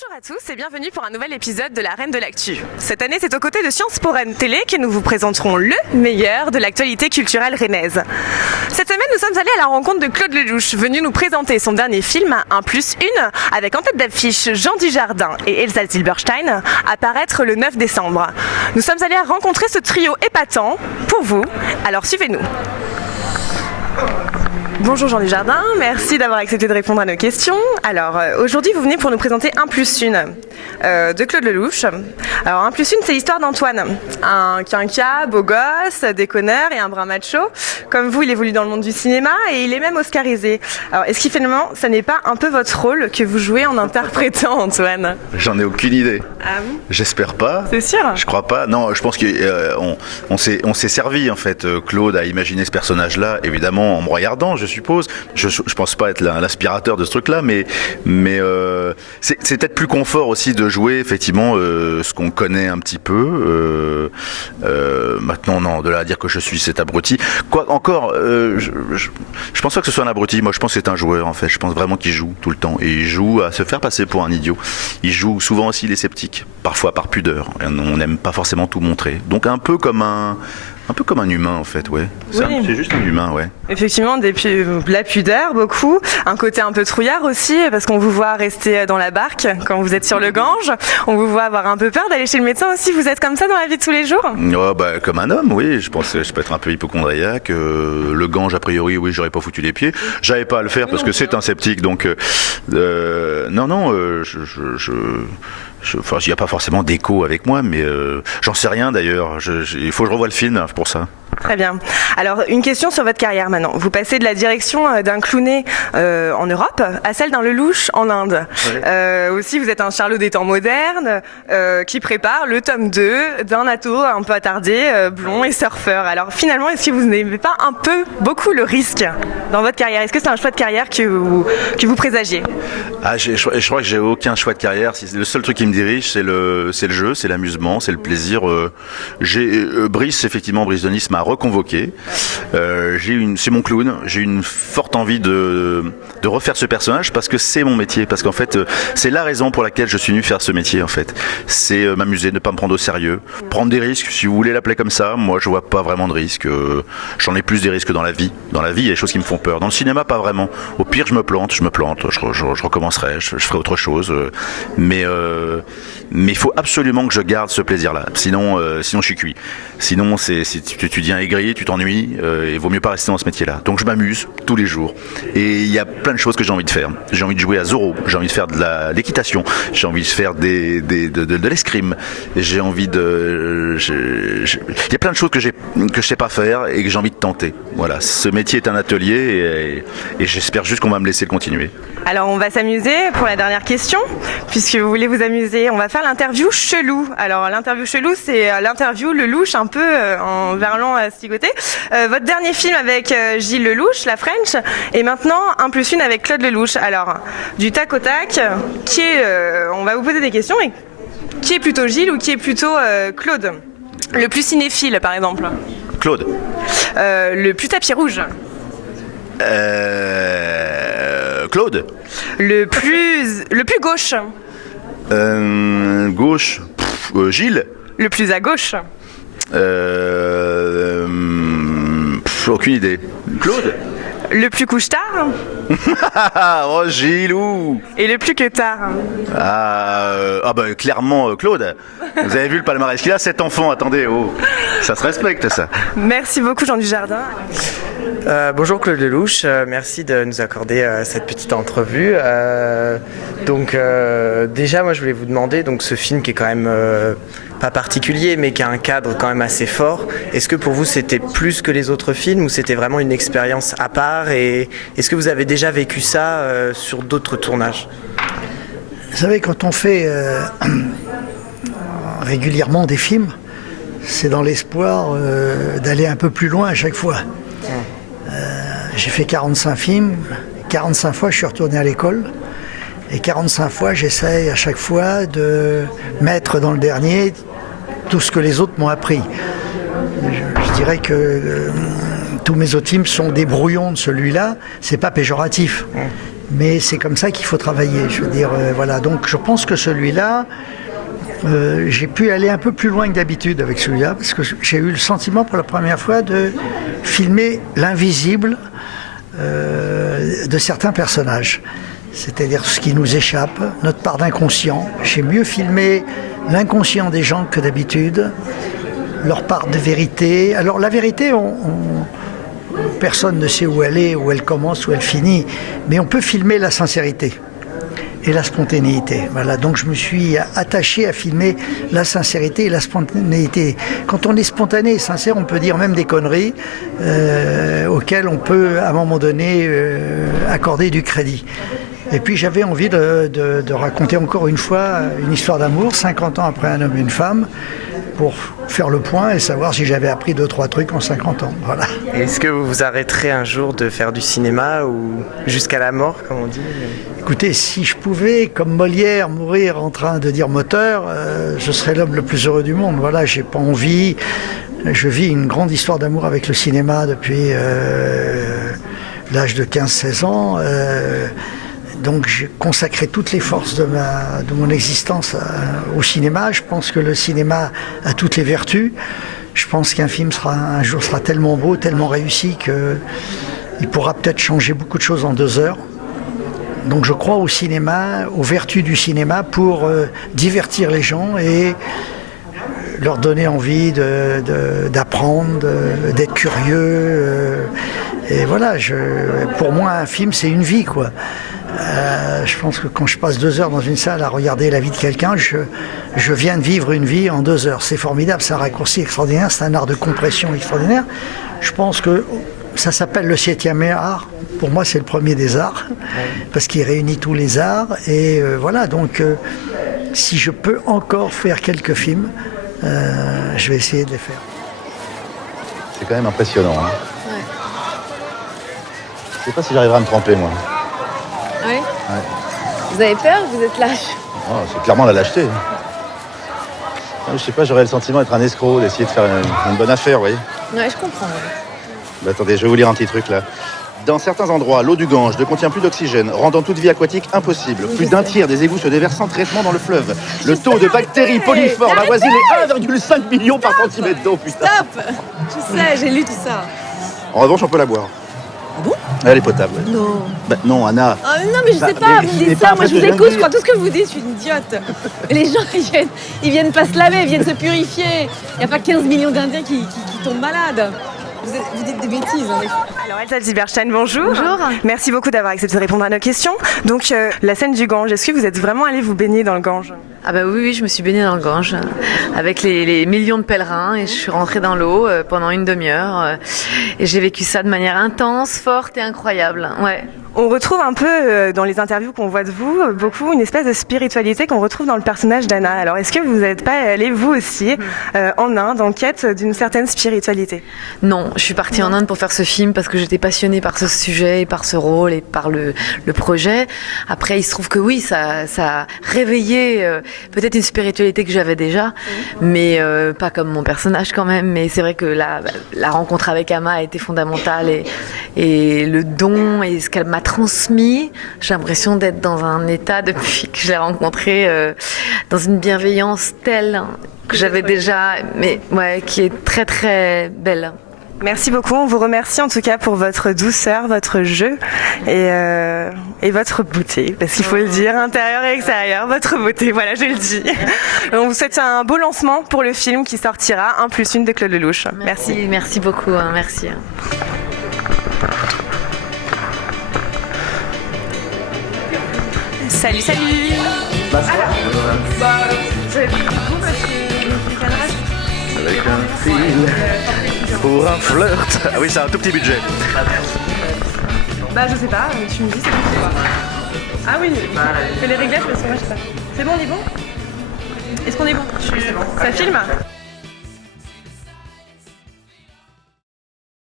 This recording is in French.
Bonjour à tous et bienvenue pour un nouvel épisode de la Reine de l'Actu. Cette année, c'est aux côtés de Sciences Po Rennes Télé que nous vous présenterons le meilleur de l'actualité culturelle rennaise. Cette semaine, nous sommes allés à la rencontre de Claude Lelouch, venu nous présenter son dernier film, 1+1, avec en tête d'affiche Jean Dujardin et Elsa Zilberstein, à paraître le 9 décembre. Nous sommes allés rencontrer ce trio épatant pour vous, alors suivez-nous. Bonjour Jean Dujardin, merci d'avoir accepté de répondre à nos questions. Alors aujourd'hui vous venez pour nous présenter 1+1 de Claude Lelouch. Alors 1+1 c'est l'histoire d'Antoine, un quinca, beau gosse, déconneur et un brin macho. Comme vous il évolue dans le monde du cinéma et il est même oscarisé. Alors est-ce qu'il finalement ça n'est pas un peu votre rôle que vous jouez en interprétant Antoine? J'en ai aucune idée. Ah bon? J'espère pas. C'est sûr? Je crois pas. Non, je pense qu'on s'est servi en fait. Claude a imaginé ce personnage-là, évidemment en me regardant, je suppose. Je pense pas être l'inspirateur de ce truc-là, mais c'est peut-être plus confort aussi de jouer effectivement ce qu'on connaît un petit peu. Maintenant, non, de là à dire que je suis cet abruti. Quoi encore, je pense pas que ce soit un abruti. Moi, je pense que c'est un joueur en fait. Je pense vraiment qu'il joue tout le temps et il joue à se faire passer pour un idiot. Il joue souvent aussi les sceptiques, parfois par pudeur. On n'aime pas forcément tout montrer. Donc un peu comme un humain en fait, ouais. Oui. C'est juste un humain, ouais. Effectivement, la pudeur, beaucoup. Un côté un peu trouillard aussi, parce qu'on vous voit rester dans la barque quand vous êtes sur le Gange. On vous voit avoir un peu peur d'aller chez le médecin aussi. Vous êtes comme ça dans la vie de tous les jours? Oh, bah, comme un homme, oui. Je pense que je peux être un peu hypocondriaque. Le Gange, a priori, oui, j'aurais pas foutu les pieds. J'avais pas à le faire parce que c'est un sceptique. Donc, non, il n'y a pas forcément d'écho avec moi, mais j'en sais rien d'ailleurs. Il faut que je revoie le film pour ça. Très bien. Alors, une question sur votre carrière maintenant. Vous passez de la direction d'un clownet en Europe à celle d'un Lelouch en Inde. Ouais. Aussi, vous êtes un Charlot des temps modernes qui prépare le tome 2 d'un ado un peu attardé, blond et surfeur. Alors, finalement, est-ce que vous n'aimez pas un peu beaucoup le risque dans votre carrière? Est-ce que c'est un choix de carrière que vous présagiez? Je crois que j'ai aucun choix de carrière. Le seul truc qui me dirige, c'est le jeu, c'est l'amusement, c'est le plaisir. Brice de Nice m'a reconvoqué. C'est mon clown. J'ai une forte envie de refaire ce personnage parce que c'est mon métier. Parce qu'en fait, c'est la raison pour laquelle je suis venu faire ce métier. En fait, c'est m'amuser, ne pas me prendre au sérieux, prendre des risques. Si vous voulez l'appeler comme ça, moi, je vois pas vraiment de risques. J'en ai plus des risques dans la vie. Dans la vie, il y a des choses qui me font peur. Dans le cinéma, pas vraiment. Au pire, je me plante. Je recommencerai. Je ferai autre chose. Mais il faut absolument que je garde ce plaisir-là. Sinon, je suis cuit. Sinon, tu deviens aigri, tu t'ennuies, il vaut mieux pas rester dans ce métier-là. Donc je m'amuse tous les jours. Et il y a plein de choses que j'ai envie de faire. J'ai envie de jouer à Zorro, j'ai envie de faire de l'équitation, j'ai envie de faire de l'escrime, j'ai envie il y a plein de choses que je sais pas faire et que j'ai envie de tenter. Voilà, ce métier est un atelier et j'espère juste qu'on va me laisser le continuer. Alors on va s'amuser pour la dernière question, puisque vous voulez vous amuser. On va faire l'interview chelou. Alors l'interview chelou, c'est l'interview Lelouch un peu en verlan astigoté. Votre dernier film avec Gilles Lelouch, La French, et maintenant 1+1 avec Claude Lelouch. Alors du tac au tac, on va vous poser des questions. Et qui est plutôt Gilles ou qui est plutôt Claude? Le plus cinéphile par exemple. Claude. Le plus tapis rouge. Claude. Le plus gauche. Gauche. Gilles. Le plus à gauche. Aucune idée. Claude. Le plus couche-tard. Oh Gilou. Et le plus que tard. Clairement Claude. Vous avez vu le palmarès qu'il a, 7 enfants, attendez, ça se respecte ça. Merci beaucoup Jean Dujardin. Bonjour Claude Lelouch, merci de nous accorder cette petite entrevue. Déjà moi je voulais vous demander, donc ce film qui est quand même pas particulier mais qui a un cadre quand même assez fort, est-ce que pour vous c'était plus que les autres films ou c'était vraiment une expérience à part, et est-ce que vous avez déjà vécu ça sur d'autres tournages? Vous savez, quand on fait régulièrement des films, c'est dans l'espoir d'aller un peu plus loin à chaque fois. J'ai fait 45 films, 45 fois je suis retourné à l'école et 45 fois j'essaye à chaque fois de mettre dans le dernier tout ce que les autres m'ont appris. Je dirais que tous mes autres films sont des brouillons de celui-là, c'est pas péjoratif. mais c'est comme ça qu'il faut travailler. Je veux dire, voilà. Donc je pense que celui-là, j'ai pu aller un peu plus loin que d'habitude avec celui-là, parce que j'ai eu le sentiment pour la première fois de filmer l'invisible de certains personnages. C'est-à-dire ce qui nous échappe, notre part d'inconscient. J'ai mieux filmé l'inconscient des gens que d'habitude, leur part de vérité. Alors la vérité, personne ne sait où elle est, où elle commence, où elle finit, mais on peut filmer la sincérité et la spontanéité. Voilà, donc je me suis attaché à filmer la sincérité et la spontanéité. Quand on est spontané et sincère, on peut dire même des conneries auxquelles on peut, à un moment donné, accorder du crédit. Et puis j'avais envie de raconter encore une fois une histoire d'amour, 50 ans après Un homme et une femme, pour faire le point et savoir si j'avais appris 2-3 trucs en 50 ans. Voilà. Est-ce que vous vous arrêterez un jour de faire du cinéma ou jusqu'à la mort, comme on dit? Écoutez, si je pouvais, comme Molière, mourir en train de dire moteur, je serais l'homme le plus heureux du monde. Voilà, j'ai pas envie. Je vis une grande histoire d'amour avec le cinéma depuis l'âge de 15-16 ans. Donc j'ai consacré toutes les forces de mon existence au cinéma. Je pense que le cinéma a toutes les vertus. Je pense qu'un film un jour sera tellement beau, tellement réussi qu'il pourra peut-être changer beaucoup de choses en 2 heures. Donc je crois au cinéma, aux vertus du cinéma pour divertir les gens et leur donner envie d'apprendre, d'être curieux. Et voilà, pour moi un film c'est une vie, quoi. Je pense que quand je passe 2 heures dans une salle à regarder la vie de quelqu'un, je viens de vivre une vie en 2 heures. C'est formidable, c'est un raccourci extraordinaire, c'est un art de compression extraordinaire. Je pense que ça s'appelle le 7e art. Pour moi, c'est le premier des arts, parce qu'il réunit tous les arts. Et voilà, donc si je peux encore faire quelques films, je vais essayer de les faire. C'est quand même impressionnant. Hein. Ouais. Je sais pas si j'arriverai à me tromper, moi. Oui. Ouais. Vous avez peur ou vous êtes lâche? Oh, c'est clairement la lâcheté. Je sais pas, j'aurais le sentiment d'être un escroc, d'essayer de faire une bonne affaire, vous voyez. Ouais, je comprends. Bah, attendez, je vais vous lire un petit truc là. Dans certains endroits, l'eau du Gange ne contient plus d'oxygène, rendant toute vie aquatique impossible. Plus d'un tiers des égouts se déversent sans traitement dans le fleuve. Le taux de bactéries coliformes avoisine les 1,5 million par centimètre d'eau, putain. Stop! Je sais, j'ai lu tout ça. En revanche, on peut la boire. Ah bon? Elle est potable. Non. Bah non, Anna. Ah, non, mais je sais pas, vous me dites ça, moi je vous écoute, je crois tout ce que vous dites, je suis une idiote. Les gens, ils viennent pas se laver, ils viennent se purifier. Il n'y a pas 15 millions d'Indiens qui tombent malades. Vous dites des bêtises. Hein. Alors Elsa Zilberstein, bonjour. Bonjour. Merci beaucoup d'avoir accepté de répondre à nos questions. Donc la scène du Gange, est-ce que vous êtes vraiment allé vous baigner dans le Gange? Ah bah oui, je me suis baignée dans le Gange avec les millions de pèlerins et je suis rentrée dans l'eau pendant une demi-heure et j'ai vécu ça de manière intense, forte et incroyable. Ouais. On retrouve un peu dans les interviews qu'on voit de vous, beaucoup une espèce de spiritualité qu'on retrouve dans le personnage d'Anna. Alors est-ce que vous n'êtes pas allé vous aussi en Inde en quête d'une certaine spiritualité? Non, je suis partie en Inde pour faire ce film parce que j'étais passionnée par ce sujet, et par ce rôle et par le projet. Après, il se trouve que oui, ça a réveillé peut-être une spiritualité que j'avais déjà, mais pas comme mon personnage quand même. Mais c'est vrai que la rencontre avec Amma a été fondamentale et le don et ce qu'elle m'a transmis, j'ai l'impression d'être dans un état depuis que je l'ai rencontrée, dans une bienveillance telle que j'avais déjà, mais ouais, qui est très très belle. Merci beaucoup, on vous remercie en tout cas pour votre douceur, votre jeu et votre beauté, parce qu'il faut le dire, intérieur et extérieur, votre beauté, voilà, je le dis. On vous souhaite un beau lancement pour le film qui sortira, 1+1 de Claude Lelouch. Merci. Merci beaucoup, hein, merci. Salut, salut. J'avais pris du coup parce que Avec un fil pour un flirt. Ah oui, c'est un tout petit budget. bah je sais pas, mais tu me dis c'est bon quoi. Ah oui, fais les réglages parce que moi je sais pas. C'est bon, on est bon? Est-ce qu'on est bon? Ça filme?